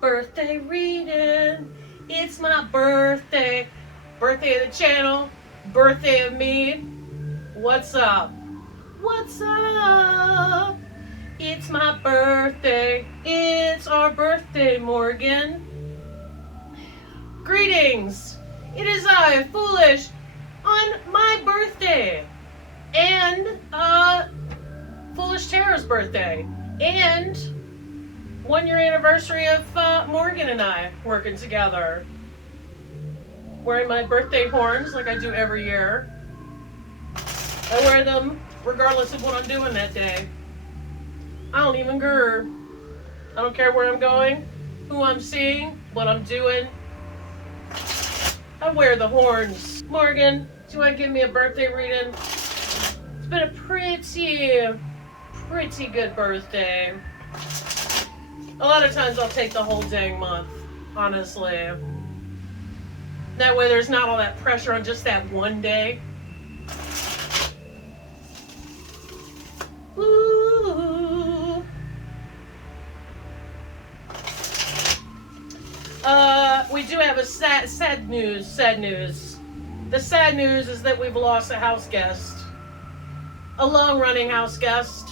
Birthday reading. It's my birthday. Birthday of the channel. Birthday of me. What's up? What's up? It's my birthday. It's our birthday, Morgan. Greetings. It is I, Foolish, on my birthday. And, Foolish Tara's birthday. And 1 year anniversary of Morgan and I working together. Wearing my birthday horns like I do every year. I wear them regardless of what I'm doing that day. I don't even care. I don't care where I'm going, who I'm seeing, what I'm doing. I wear the horns. Morgan, do you want to give me a birthday reading? It's been a pretty good birthday. A lot of times I'll take the whole dang month, honestly. That way there's not all that pressure on just that one day. Ooh. We do have a sad news. The sad news is that we've lost a house guest. A long-running house guest.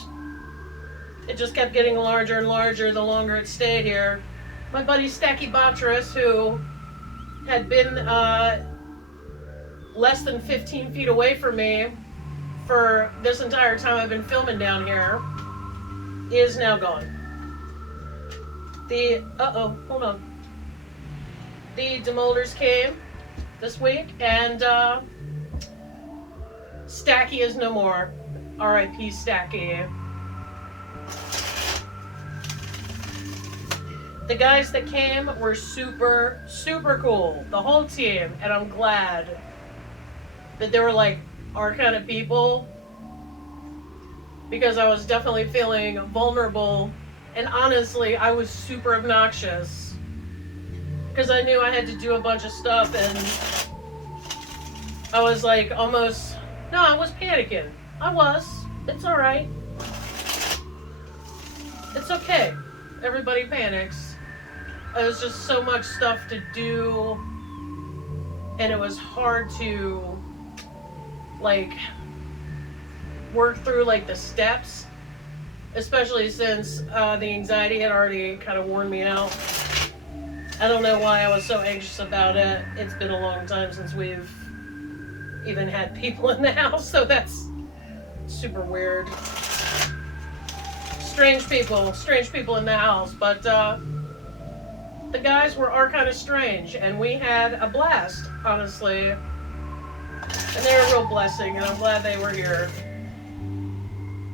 It just kept getting larger and larger the longer it stayed here. My buddy Stefanie, who had been less than 15 feet away from me for this entire time I've been filming down here, is now gone. Hold on. The demolders came this week, and Stacky is no more. R.I.P. Stacky. The guys that came were super cool. The whole team. And I'm glad that they were like our kind of people. Because I was definitely feeling vulnerable. And honestly, I was super obnoxious. Because I knew I had to do a bunch of stuff. And I was like almost... No, I was panicking. I was. It's alright. It's okay. Everybody panics. It was just so much stuff to do, and it was hard to like work through like the steps, especially since the anxiety had already kind of worn me out. I don't know why I was so anxious about it. It's been a long time since we've even had people in the house, so that's super weird. Strange people in the house, but the guys are kind of strange, and we had a blast, honestly. And they're a real blessing, and I'm glad they were here.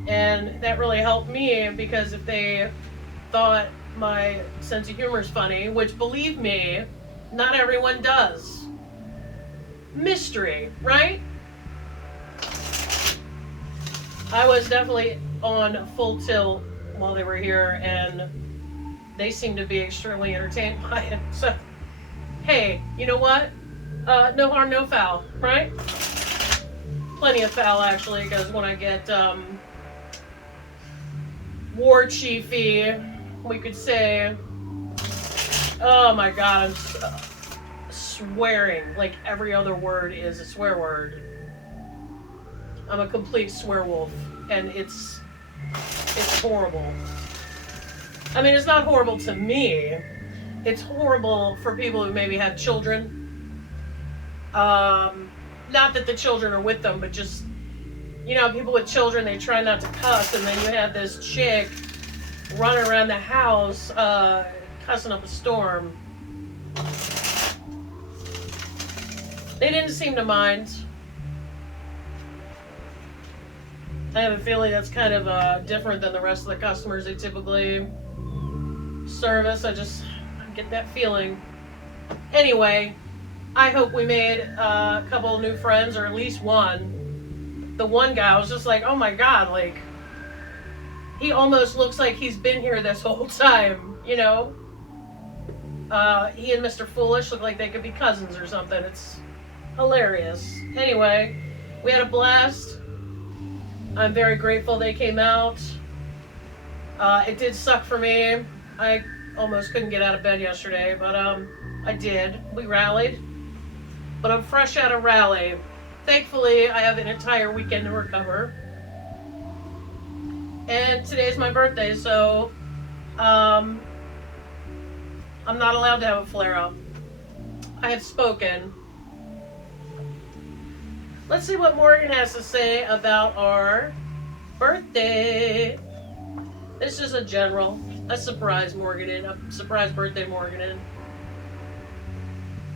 And that really helped me, because if they thought my sense of humor is funny, which, believe me, not everyone does. Mystery, right? I was definitely on full tilt while they were here, and they seem to be extremely entertained by it. So, hey, you know what? No harm, no foul, right? Plenty of foul, actually, because when I get war chiefy, we could say, oh my god, I'm swearing. Like, every other word is a swear word. I'm a complete swear wolf, and it's horrible. I mean, it's not horrible to me. It's horrible for people who maybe have children. Not that the children are with them, but just, you know, people with children, they try not to cuss, and then you have this chick running around the house, cussing up a storm. They didn't seem to mind. I have a feeling that's kind of different than the rest of the customers they typically service. I just get that feeling. Anyway, I hope we made a couple of new friends, or at least one. The one guy, I was just like, oh my god, like, he almost looks like he's been here this whole time, you know? He and Mr. Foolish look like they could be cousins or something. It's hilarious. Anyway, we had a blast. I'm very grateful they came out. It did suck for me. I almost couldn't get out of bed yesterday, but I did. We rallied, but I'm fresh out of rally. Thankfully, I have an entire weekend to recover, and today's my birthday, so I'm not allowed to have a flare-up. I have spoken. Let's see what Morgan has to say about our birthday. It's just a surprise Morgan, a surprise birthday Morgan.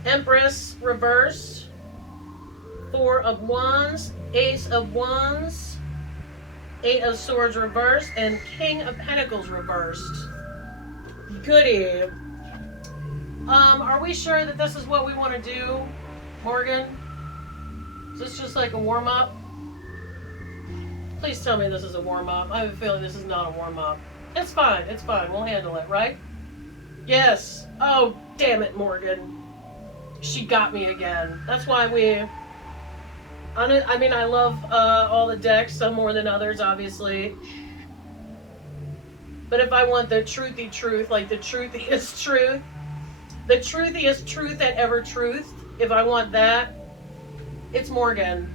Empress reversed, 4 of Wands, Ace of Wands, 8 of Swords reversed, and King of Pentacles reversed. Goody. Are we sure that this is what we want to do, Morgan? Is this just like a warm-up? Please tell me this is a warm-up. I have a feeling this is not a warm-up. It's fine. It's fine. We'll handle it, right? Yes. Oh, damn it, Morgan. She got me again. That's why I love all the decks, some more than others, obviously. But if I want the truthy truth, like the truthiest truth, the truthiest truth that ever truthed, if I want that, it's Morgan.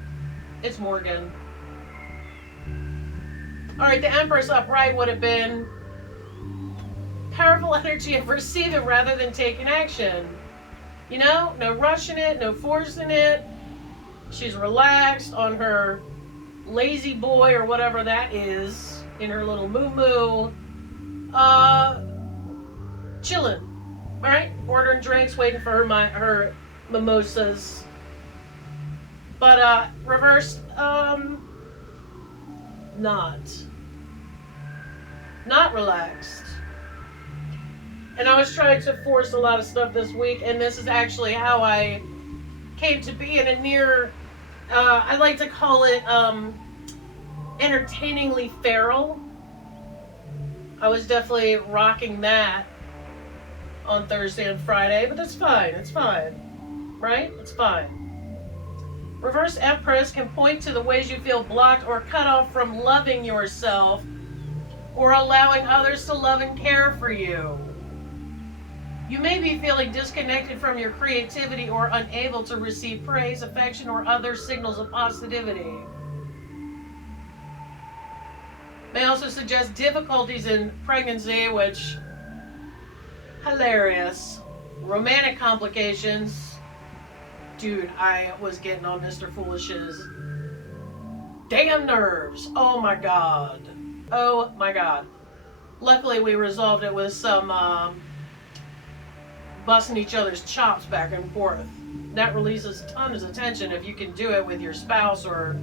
It's Morgan. Alright, the Empress upright would have been powerful energy of receiving rather than taking action. You know, no rushing it, no forcing it. She's relaxed on her lazy boy or whatever that is, in her little moo-moo. Chilling. Alright? Ordering drinks, waiting for her mimosas. But, reversed, not relaxed. And I was trying to force a lot of stuff this week, and this is actually how I came to be in a near, I like to call it, entertainingly feral. I was definitely rocking that on Thursday and Friday, but that's fine. It's fine. Right? It's fine. Reverse Empress can point to the ways you feel blocked or cut off from loving yourself or allowing others to love and care for you. You may be feeling disconnected from your creativity or unable to receive praise, affection, or other signals of positivity. May also suggest difficulties in pregnancy, which, hilarious. Romantic complications. Dude, I was getting on Mr. Foolish's damn nerves. Oh my god. Oh my god. Luckily, we resolved it with some busting each other's chops back and forth. That releases tons of tension if you can do it with your spouse or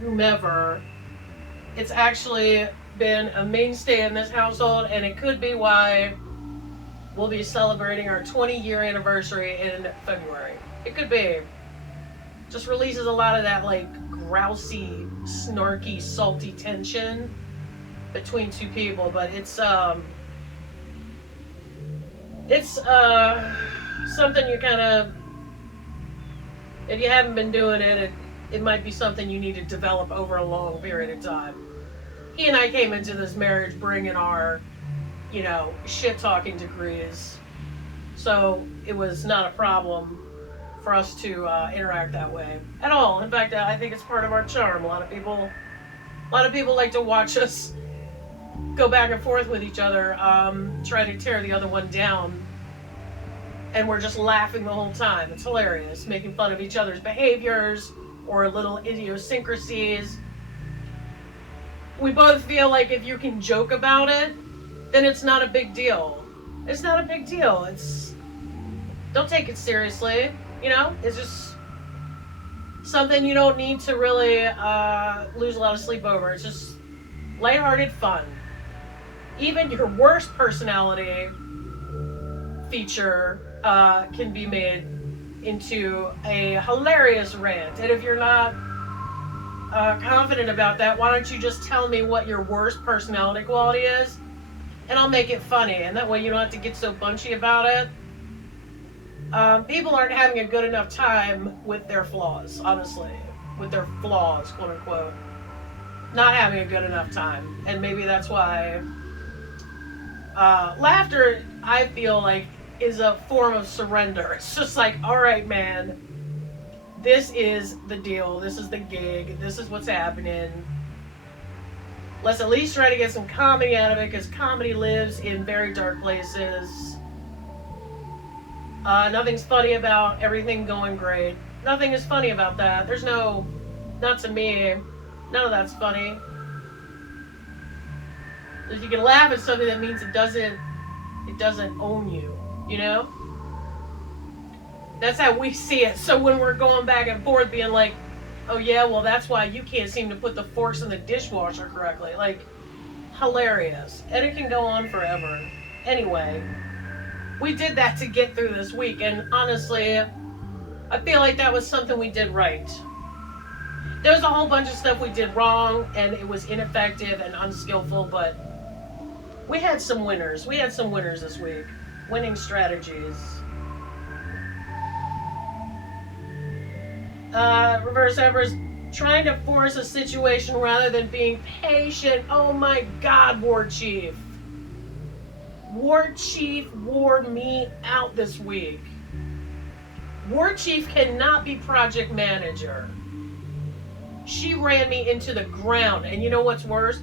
whomever. It's actually been a mainstay in this household, and it could be why we'll be celebrating our 20-year anniversary in February. It could be. Just releases a lot of that, like, grousey, snarky, salty tension between two people, but it's something you kind of, if you haven't been doing it, it might be something you need to develop over a long period of time. He and I came into this marriage bringing our, shit-talking degrees, so it was not a problem for us to interact that way at all. In fact, I think it's part of our charm. A lot of people like to watch us go back and forth with each other, try to tear the other one down, and we're just laughing the whole time. It's hilarious, making fun of each other's behaviors or little idiosyncrasies. We both feel like if you can joke about it, then it's not a big deal. It's not a big deal. Don't take it seriously. It's just something you don't need to really lose a lot of sleep over. It's just lighthearted fun. Even your worst personality feature can be made into a hilarious rant. And if you're not confident about that, why don't you just tell me what your worst personality quality is, and I'll make it funny. And that way you don't have to get so bunchy about it. People aren't having a good enough time with their flaws, honestly. With their flaws, quote unquote. Not having a good enough time. And maybe that's why laughter I feel like is a form of surrender. It's just like, all right, man, this is the deal. This is the gig. This is what's happening. Let's at least try to get some comedy out of it, because comedy lives in very dark places. Nothing's funny about everything going great. Nothing is funny about that. There's no, not to me, none of that's funny. If you can laugh at something, that means it doesn't own you, you know? That's how we see it. So when we're going back and forth being like, oh yeah, well that's why you can't seem to put the forks in the dishwasher correctly. Like, hilarious. And it can go on forever. Anyway, we did that to get through this week, and honestly, I feel like that was something we did right. There's a whole bunch of stuff we did wrong, and it was ineffective and unskillful, but we had some winners. We had some winners this week. Winning strategies. Reverse Empress, trying to force a situation rather than being patient. Oh my God, War Chief. War Chief wore me out this week. War Chief cannot be project manager. She ran me into the ground. And you know what's worse?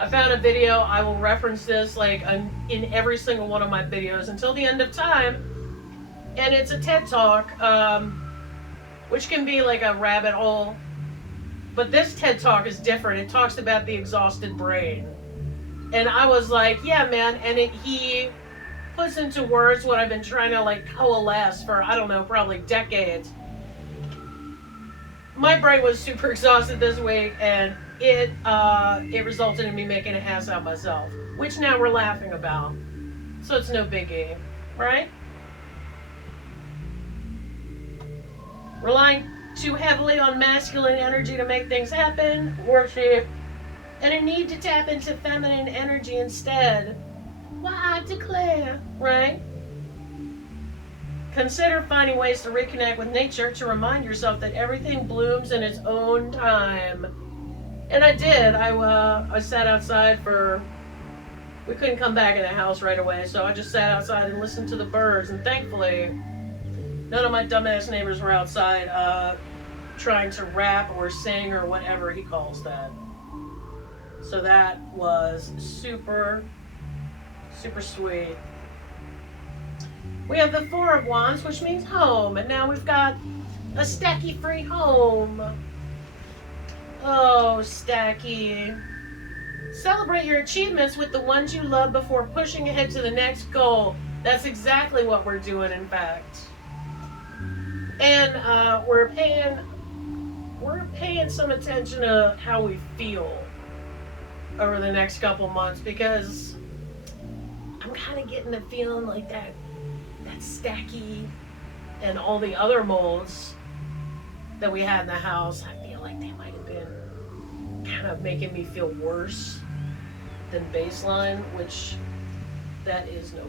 I found a video. I will reference this like in every single one of my videos until the end of time. And it's a TED Talk, which can be like a rabbit hole. But this TED Talk is different. It talks about the exhausted brain. And I was like, yeah, man. And he puts into words what I've been trying to like coalesce for, I don't know, probably decades. My brain was super exhausted this week, and it resulted in me making an ass out of myself, which now we're laughing about. So it's no biggie, right? Relying too heavily on masculine energy to make things happen, worship, and a need to tap into feminine energy instead. Why I declare, right? Consider finding ways to reconnect with nature to remind yourself that everything blooms in its own time. And I did. I sat outside we couldn't come back in the house right away, so I just sat outside and listened to the birds, and thankfully none of my dumbass neighbors were outside trying to rap or sing or whatever he calls that. So that was super, super sweet. We have the Four of Wands, which means home, and now we've got a Stacky-free home. Oh, Stacky. Celebrate your achievements with the ones you love before pushing ahead to the next goal. That's exactly what we're doing, in fact. And we're paying some attention to how we feel over the next couple months, because I'm kind of getting the feeling like that Stacky and all the other molds that we had in the house, I feel like they might have been kind of making me feel worse than baseline, which that is no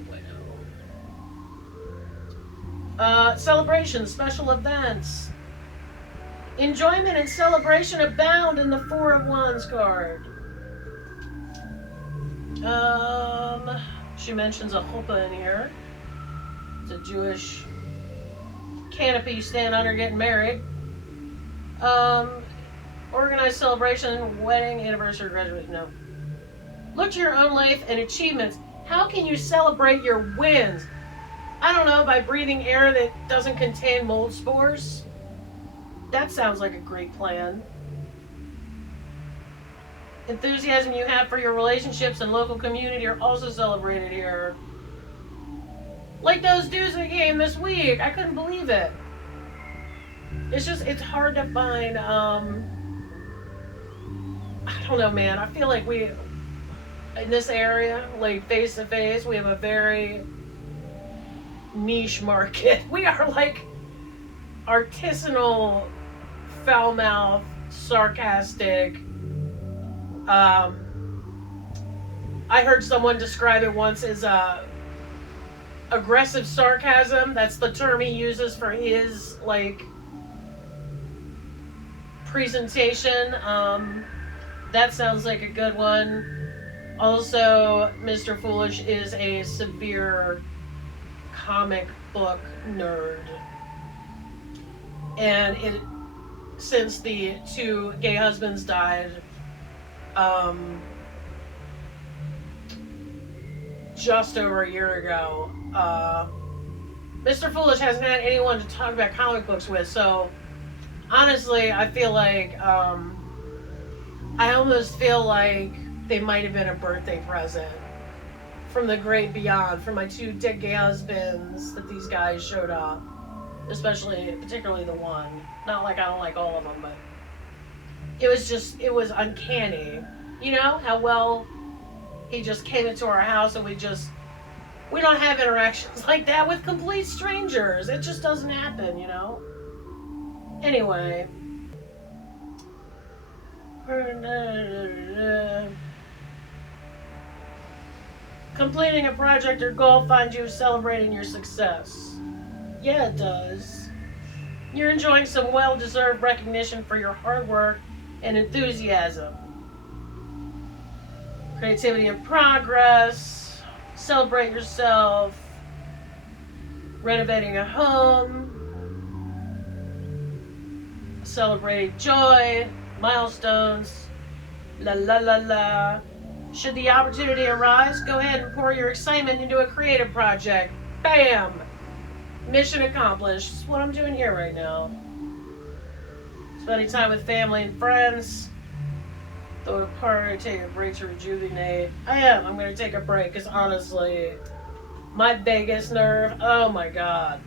bueno. Celebrations, special events. Enjoyment and celebration abound in the Four of Wands card. She mentions a chuppah in here. It's a Jewish canopy you stand under getting married. Organized celebration, wedding, anniversary, graduation. No. Look to your own life and achievements. How can you celebrate your wins? I don't know, by breathing air that doesn't contain mold spores? That sounds like a great plan. Enthusiasm you have for your relationships and local community are also celebrated here. Like those dudes that came this week. I couldn't believe it. It's hard to find, I don't know, man. I feel like we, in this area, like face to face, we have a very niche market. We are like artisanal, foul-mouthed, sarcastic. I heard someone describe it once as aggressive sarcasm. That's the term he uses for his like presentation. That sounds like a good one. Also, Mr. Foolish is a severe comic book nerd. And since the two gay husbands died, just over a year ago, Mr. Foolish hasn't had anyone to talk about comic books with, so honestly, I feel like, I almost feel like they might have been a birthday present from the great beyond, from my two dead gay husbands, that these guys showed up. Particularly the one. Not like I don't like all of them, but it was uncanny. You know, how well he just came into our house and we don't have interactions like that with complete strangers. It just doesn't happen, you know? Anyway. Completing a project or goal finds you celebrating your success. Yeah, it does. You're enjoying some well-deserved recognition for your hard work and enthusiasm. Creativity and progress. Celebrate yourself. Renovating a home. Celebrating joy. Milestones. La la la la. Should the opportunity arise, go ahead and pour your excitement into a creative project. Bam! Mission accomplished. That's what I'm doing here right now. Spending time with family and friends. Throw a party, take a break to rejuvenate. I'm going to take a break because honestly, my vagus nerve, oh my god.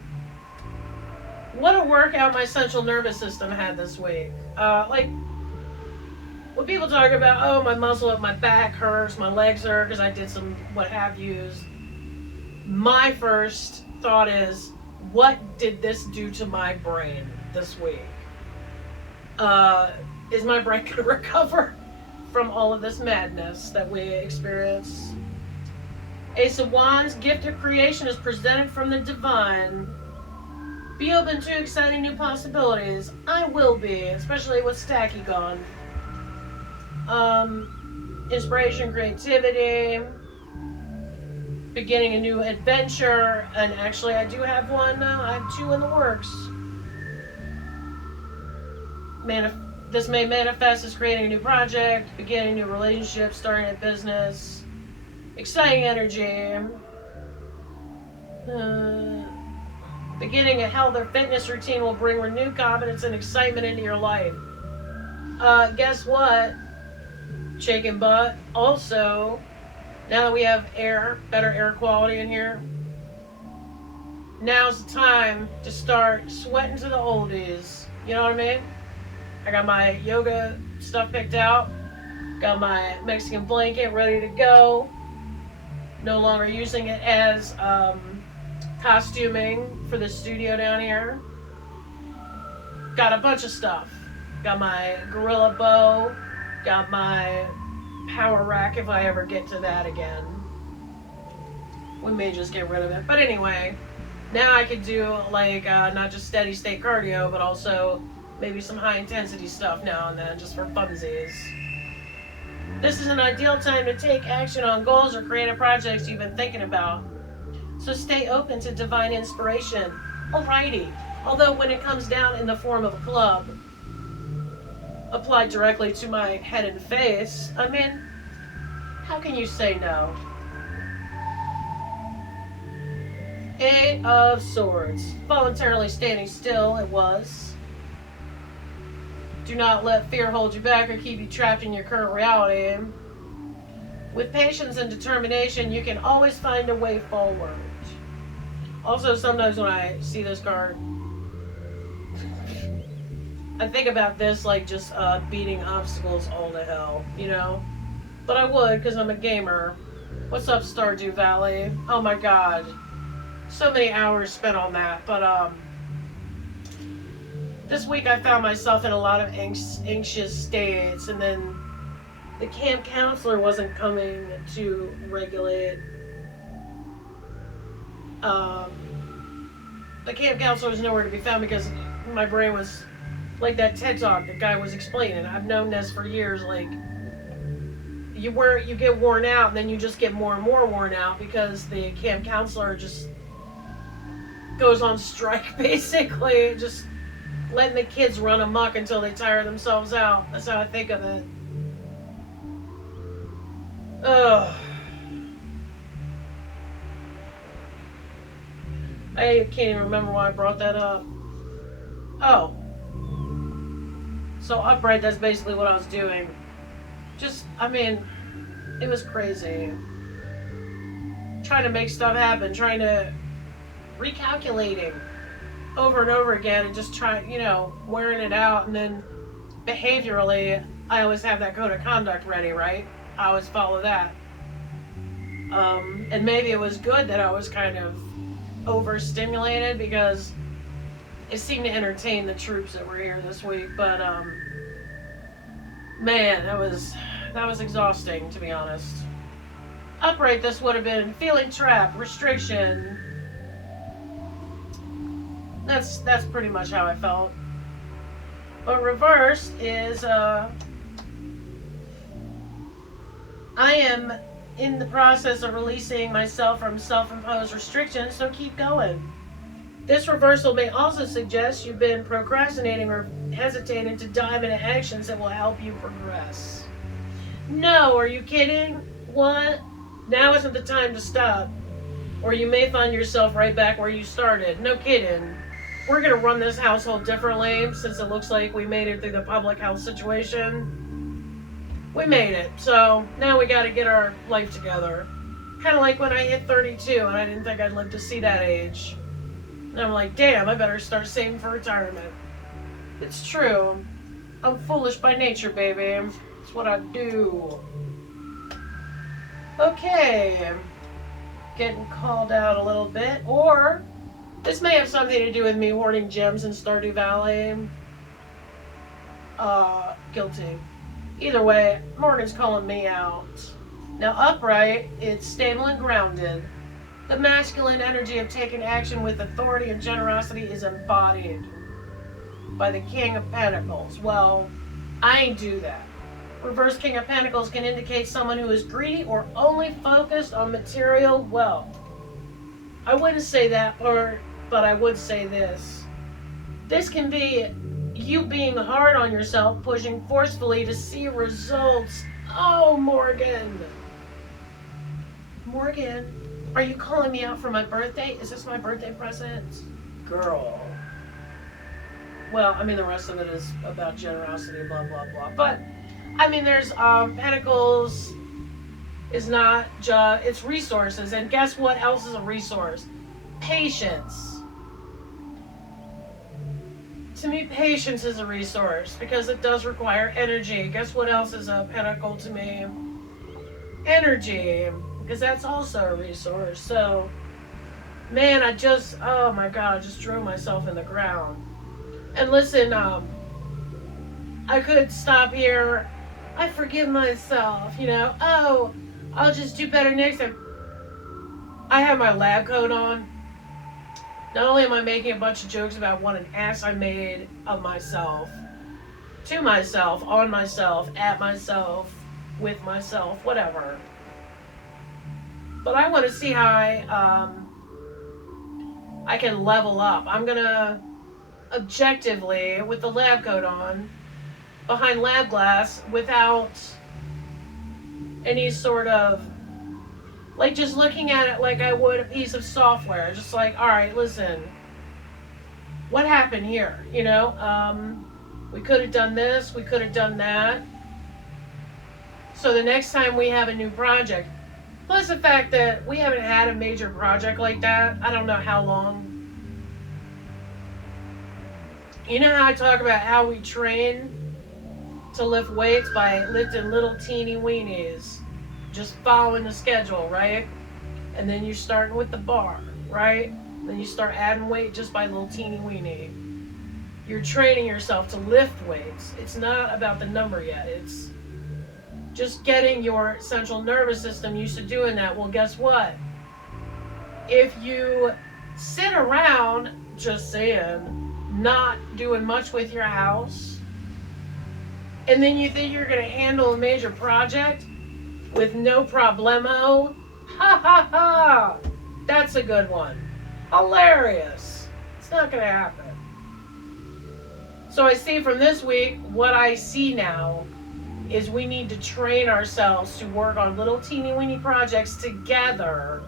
What a workout my central nervous system had this week. When people talk about, oh, my muscle at my back hurts, my legs hurt because I did some what have yous, my first thought is, what did this do to my brain this week? Is my brain going to recover from all of this madness that we experience? Ace of Wands, gift of creation is presented from the divine. Be open to exciting new possibilities. I will be, especially with Stacky gone. Inspiration, creativity, beginning a new adventure, and actually I do have one, I have two in the works. This may manifest as creating a new project, beginning a new relationship, starting a business, exciting energy, beginning a health or fitness routine will bring renewed confidence and excitement into your life. Guess what? Chicken butt. Also, now that we have better air quality in here, now's the time to start sweating to the oldies. You know what I mean? I got my yoga stuff picked out. Got my Mexican blanket ready to go. No longer using it as costuming for the studio down here. Got a bunch of stuff. Got my gorilla bow. Got my power rack if I ever get to that again. We may just get rid of it. But anyway, now I could do not just steady state cardio, but also maybe some high intensity stuff now and then just for funsies. This is an ideal time to take action on goals or creative projects you've been thinking about. So stay open to divine inspiration. Alrighty. Although when it comes down in the form of a club, applied directly to my head and face, I mean, how can you say no? Eight of Swords. Voluntarily standing still, it was. Do not let fear hold you back or keep you trapped in your current reality. With patience and determination, you can always find a way forward. Also, sometimes when I see this card, I think about this like just beating obstacles all to hell, you know? But I would, because I'm a gamer. What's up, Stardew Valley? Oh my god. So many hours spent on that. But, this week I found myself in a lot of anxious states, and then the camp counselor wasn't coming to regulate. The camp counselor was nowhere to be found because my brain was like that TED Talk the guy was explaining. I've known this for years, you get worn out, and then you just get more and more worn out because the camp counselor just goes on strike, basically, just letting the kids run amok until they tire themselves out. That's how I think of it. Ugh. I can't even remember why I brought that up. Oh. So upright, that's basically what I was doing. Just, I mean, it was crazy. Trying to make stuff happen, trying to recalculating over and over again and just trying, wearing it out. And then behaviorally, I always have that code of conduct ready, right? I always follow that. And maybe it was good that I was kind of overstimulated because it seemed to entertain the troops that were here this week. But man, that was exhausting, to be honest. Upright, this would have been feeling trapped, restriction. That's pretty much how I felt. But reversed is I am in the process of releasing myself from self-imposed restrictions, so keep going. This reversal may also suggest you've been procrastinating or hesitating to dive into actions that will help you progress. No, are you kidding? What? Now isn't the time to stop. Or you may find yourself right back where you started. No kidding. We're going to run this household differently since it looks like we made it through the public health situation. We made it. So now we got to get our life together. Kind of like when I hit 32 and I didn't think I'd live to see that age. And I'm like, damn, I better start saving for retirement. It's true. I'm foolish by nature, baby. It's what I do. Okay. Getting called out a little bit. Or this may have something to do with me hoarding gems in Stardew Valley. Guilty. Either way, Morgan's calling me out. Now, upright, it's stable and grounded. The masculine energy of taking action with authority and generosity is embodied by the King of Pentacles. Well, I do that. Reverse King of Pentacles can indicate someone who is greedy or only focused on material wealth. I wouldn't say that part, but I would say this. This can be you being hard on yourself, pushing forcefully to see results. Oh, Morgan. Morgan. Are you calling me out for my birthday? Is this my birthday present? Girl. Well, I mean, the rest of it is about generosity, blah, blah, blah. But, I mean, there's Pentacles is not just, it's resources. And guess what else is a resource? Patience. To me, patience is a resource because it does require energy. Guess what else is a pentacle to me? Energy. Because that's also a resource. So, man, oh my God, I just drove myself in the ground. And listen, I could stop here. I forgive myself, oh, I'll just do better next time. I have my lab coat on. Not only am I making a bunch of jokes about what an ass I made of myself, to myself, on myself, at myself, with myself, whatever. But I want to see how I can level up. I'm going to objectively, with the lab coat on, behind lab glass, without any sort of, like just looking at it like I would a piece of software. Just like, all right, listen, what happened here? We could have done this, we could have done that. So the next time we have a new project, plus the fact that we haven't had a major project like that, I don't know how long. You know how I talk about how we train to lift weights by lifting little teeny weenies, just following the schedule, right? And then you're starting with the bar, right? Then you start adding weight just by little teeny weenie. You're training yourself to lift weights. It's not about the number yet. It's just getting your central nervous system used to doing that. Well, guess what? If you sit around, just saying, not doing much with your house, and then you think you're going to handle a major project, with no problemo. Ha ha ha! That's a good one. Hilarious. It's not going to happen. So I see from this week, what I see now is we need to train ourselves to work on little teeny weeny projects together,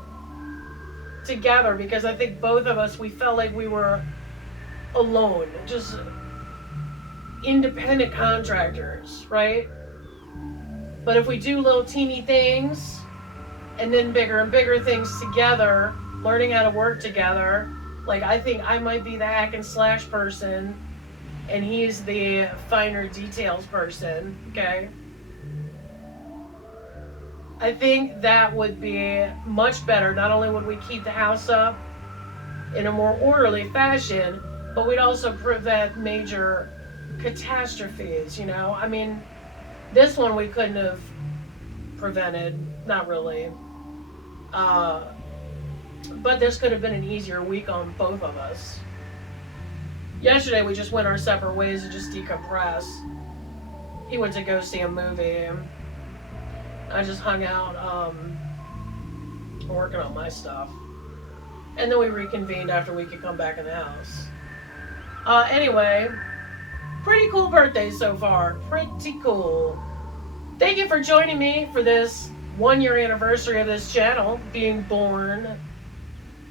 because I think both of us, we felt like we were alone, just independent contractors, right? But if we do little teeny things and then bigger and bigger things together, learning how to work together, like I think I might be the hack and slash person and he's the finer details person, okay? I think that would be much better. Not only would we keep the house up in a more orderly fashion, but we'd also prevent major catastrophes, you know? I mean, this one we couldn't have prevented, not really. But this could have been an easier week on both of us. Yesterday we just went our separate ways to just decompress. He went to go see a movie. I just hung out working on my stuff. And then we reconvened after we could come back in the house. Anyway, pretty cool birthday so far. Pretty cool. Thank you for joining me for this 1-year anniversary of this channel being born.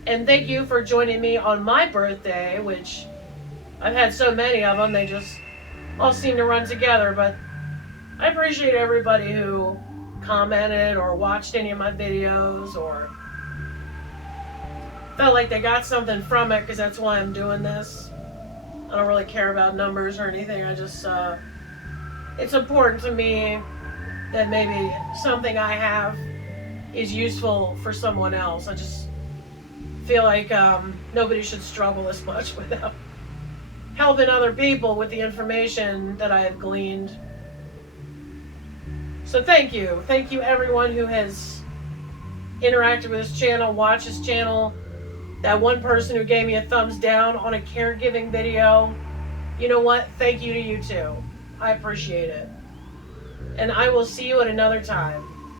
And thank you for joining me on my birthday, which I've had so many of them, they just all seem to run together. But I appreciate everybody who commented or watched any of my videos or felt like they got something from it, because that's why I'm doing this. I don't really care about numbers or anything. I just, it's important to me that maybe something I have is useful for someone else. I just feel like nobody should struggle as much without helping other people with the information that I have gleaned. So thank you. Thank you everyone who has interacted with this channel, watched this channel. That one person who gave me a thumbs down on a caregiving video. You know what? Thank you to you too. I appreciate it. And I will see you at another time.